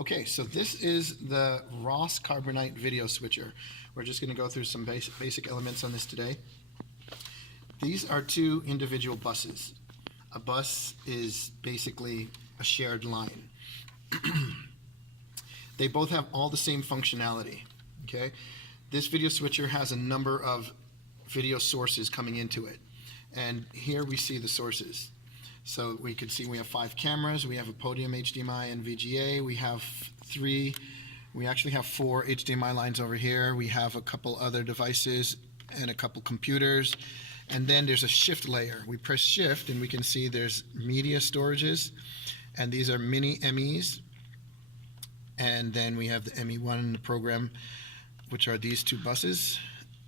Okay, so this is the Ross Carbonite video switcher. We're just going to go through some basic elements on this today. These are two individual buses. A bus is basically a shared line. They both have all the same functionality. Okay, this video switcher has a number of video sources coming into it, and here we see the sources. So we could see we have 5 cameras, we have a podium HDMI and VGA, we actually have 4 HDMI lines over here, we have a couple other devices and a couple computers, and then there's a shift layer. We press shift and we can see there's media storages, and these are mini MEs, and then we have the ME1 in the program, which are these 2 buses.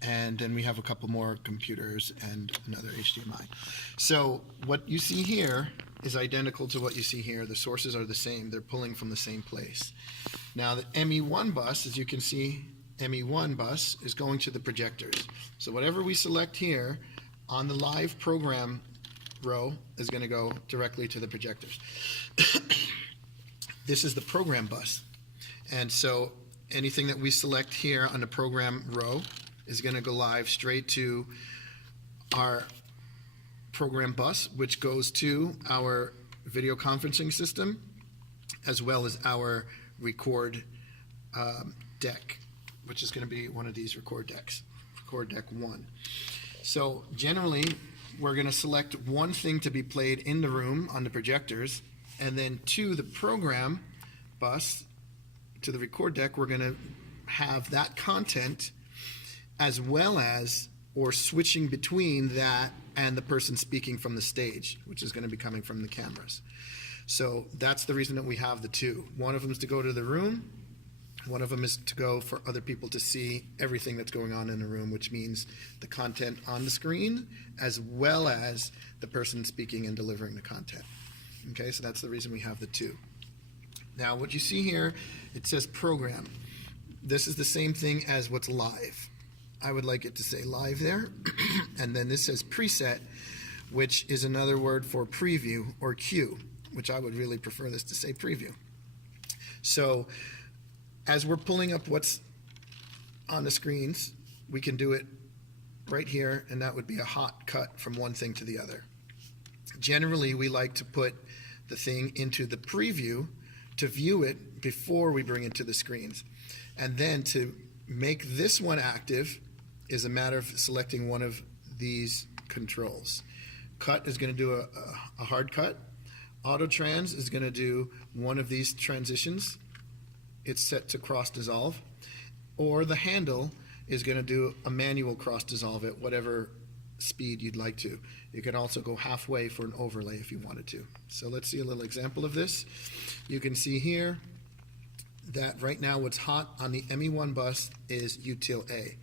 And then we have a couple more computers and another HDMI. So what you see here is identical to what you see here. The sources are the same. They're pulling from the same place. Now the ME1 bus, as you can see, ME1 bus is going to the projectors. So whatever we select here on the live program row is going to go directly to the projectors. This is the program bus. And so anything that we select here on the program row is going to go live straight to our program bus, which goes to our video conferencing system, as well as our record deck, which is going to be one of these record decks, record deck 1. So generally, we're going to select one thing to be played in the room on the projectors, and then to the program bus, to the record deck, we're going to have that content as well as, or switching between that and the person speaking from the stage, which is going to be coming from the cameras. So that's the reason that we have the 2. One of them is to go to the room, one of them is to go for other people to see everything that's going on in the room, which means the content on the screen as well as the person speaking and delivering the content. Okay, so that's the reason we have the 2. Now what you see here, it says program. This is the same thing as what's live. I would like it to say live there. And then this says preset, which is another word for preview or cue, which I would really prefer this to say preview. So as we're pulling up what's on the screens, we can do it right here, and that would be a hot cut from one thing to the other. Generally, we like to put the thing into the preview to view it before we bring it to the screens. And then to make this one active is a matter of selecting one of these controls. Cut is going to do a hard cut. Auto trans is going to do one of these transitions. It's set to cross dissolve. Or the handle is going to do a manual cross dissolve at whatever speed you'd like to. You can also go halfway for an overlay if you wanted to. So let's see a little example of this. You can see here that right now what's hot on the ME1 bus is util A.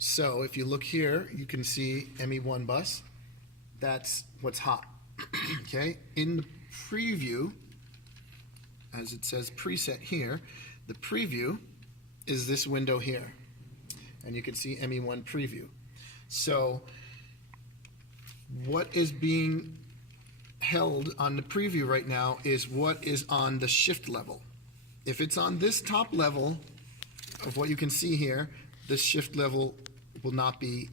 So if you look here, you can see ME1 bus. That's what's hot. Okay, in the preview, as it says preset here, the preview is this window here. And you can see ME1 preview. So what is being held on the preview right now is what is on the shift level. If it's on this top level of what you can see here, this shift level will not be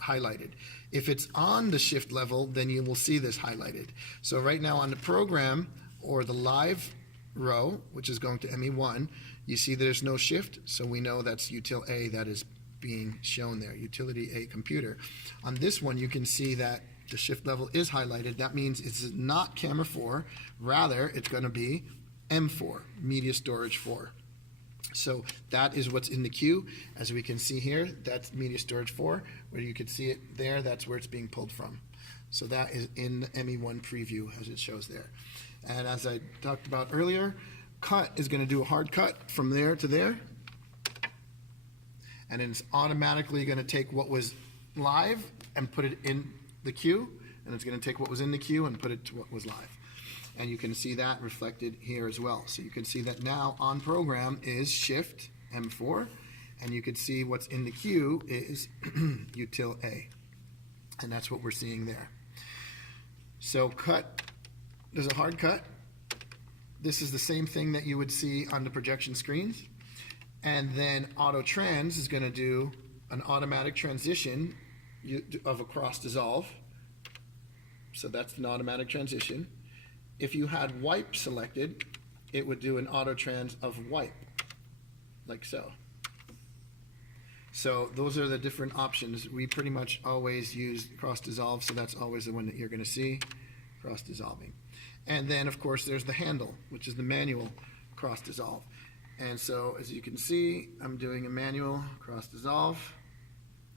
highlighted. If it's on the shift level, then you will see this highlighted. So right now on the program or the live row, which is going to ME1, you see there's no shift, so we know that's util A that is being shown there, utility A computer. On this one, you can see that the shift level is highlighted. That means it's not camera 4, rather it's going to be M4, media storage 4. So that is what's in the queue. As we can see here, that's media storage 4, where you can see it there, that's where it's being pulled from. So that is in the ME1 preview as it shows there. And as I talked about earlier, cut is going to do a hard cut from there to there. And then it's automatically going to take what was live and put it in the queue, and it's going to take what was in the queue and put it to what was live. And you can see that reflected here as well. So you can see that now on program is shift M4, and you can see what's in the queue is util A. And that's what we're seeing there. So cut, there's a hard cut. this is the same thing that you would see on the projection screens. And then auto trans is going to do an automatic transition of a cross dissolve. So that's an automatic transition. If you had wipe selected, it would do an auto trans of wipe, like so. So those are the different options. We pretty much always use cross dissolve, so that's always the one that you're going to see, cross dissolving. And then of course there's the handle, which is the manual cross dissolve. And so as you can see, I'm doing a manual cross dissolve.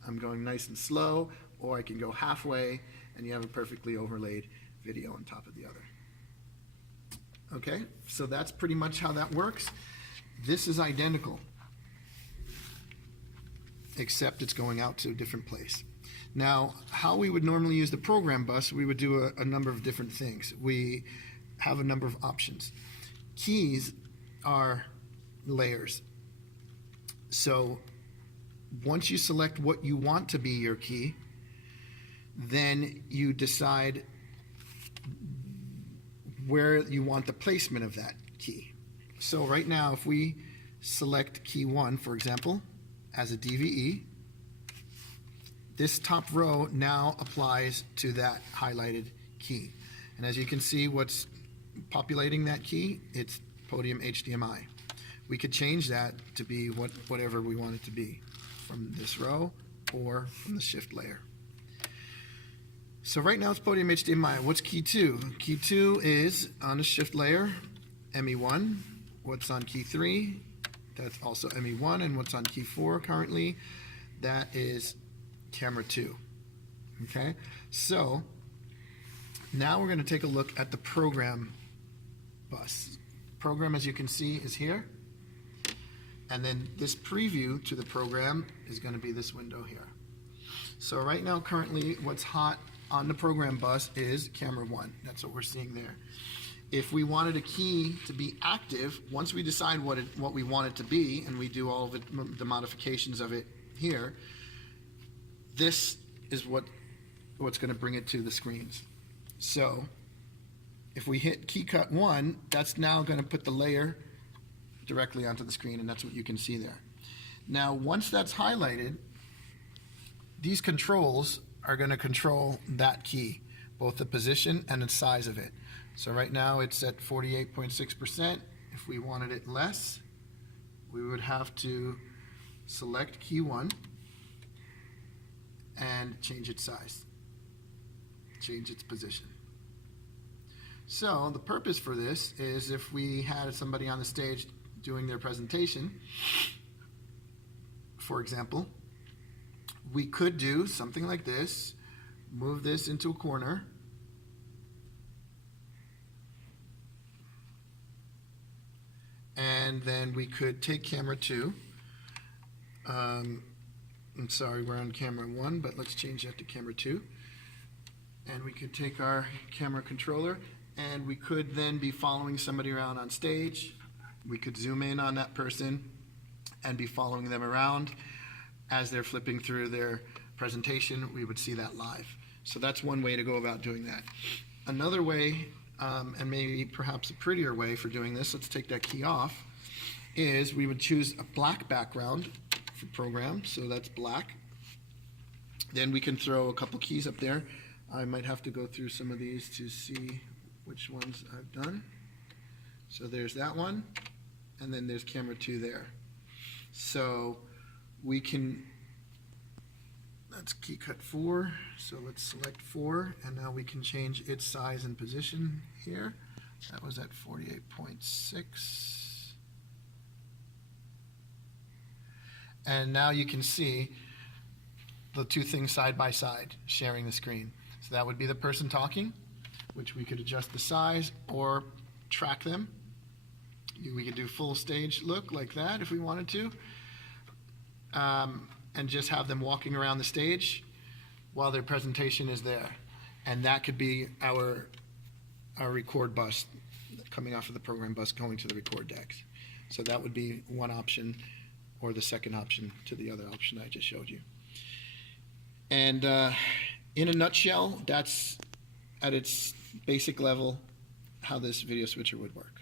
I'm going nice and slow, or I can go halfway and you have a perfectly overlaid video on top of the other. Okay, so that's pretty much how that works. This is identical, except it's going out to a different place. Now, how we would normally use the program bus, we would do a number of different things. We have a number of options. Keys are layers. So once you select what you want to be your key, then you decide where you want the placement of that key. So right now, if we select key 1, for example, as a DVE, this top row now applies to that highlighted key. And as you can see, what's populating that key, it's Podium HDMI. We could change that to be whatever we want it to be, from this row or from the shift layer. So right now it's Podium HDMI. What's key 2? Key 2 is on the shift layer, ME1. What's on key 3? That's also ME1. And what's on key 4 currently? That is camera 2. Okay, so now we're going to take a look at the program bus. Program, as you can see, is here. And then this preview to the program is going to be this window here. So right now, currently, what's hot on the program bus is camera 1. That's what we're seeing there. If we wanted a key to be active, once we decide what we want it to be, and we do all of the modifications of it here, this is what's going to bring it to the screens. So if we hit key cut 1, that's now going to put the layer directly onto the screen, and that's what you can see there. Now, once that's highlighted, these controls are going to control that key, both the position and the size of it. So right now it's at 48.6%. If we wanted it less, we would have to select key 1 and change its size, change its position. So the purpose for this is if we had somebody on the stage doing their presentation, for example, we could do something like this, move this into a corner, and then we could take camera 2. I'm sorry, we're on camera 1, but let's change that to camera 2. And we could take our camera controller, and we could then be following somebody around on stage. We could zoom in on that person and be following them around. As they're flipping through their presentation, we would see that live. So that's one way to go about doing that. Another way, and maybe perhaps a prettier way for doing this, let's take that key off, is we would choose a black background for program, so that's black. Then we can throw a couple keys up there. I might have to go through some of these to see which ones I've done. So there's that one, and then there's camera 2 there. So we can, that's key cut 4, so let's select 4, and now we can change its size and position here. That was at 48.6. And now you can see the two things side by side, sharing the screen. So that would be the person talking, which we could adjust the size or track them. We could do full stage look like that if we wanted to. And just have them walking around the stage while their presentation is there. And that could be our record bus coming off of the program bus going to the record decks. So that would be one option, or the second option to the other option I just showed you. And in a nutshell, that's at its basic level how this video switcher would work.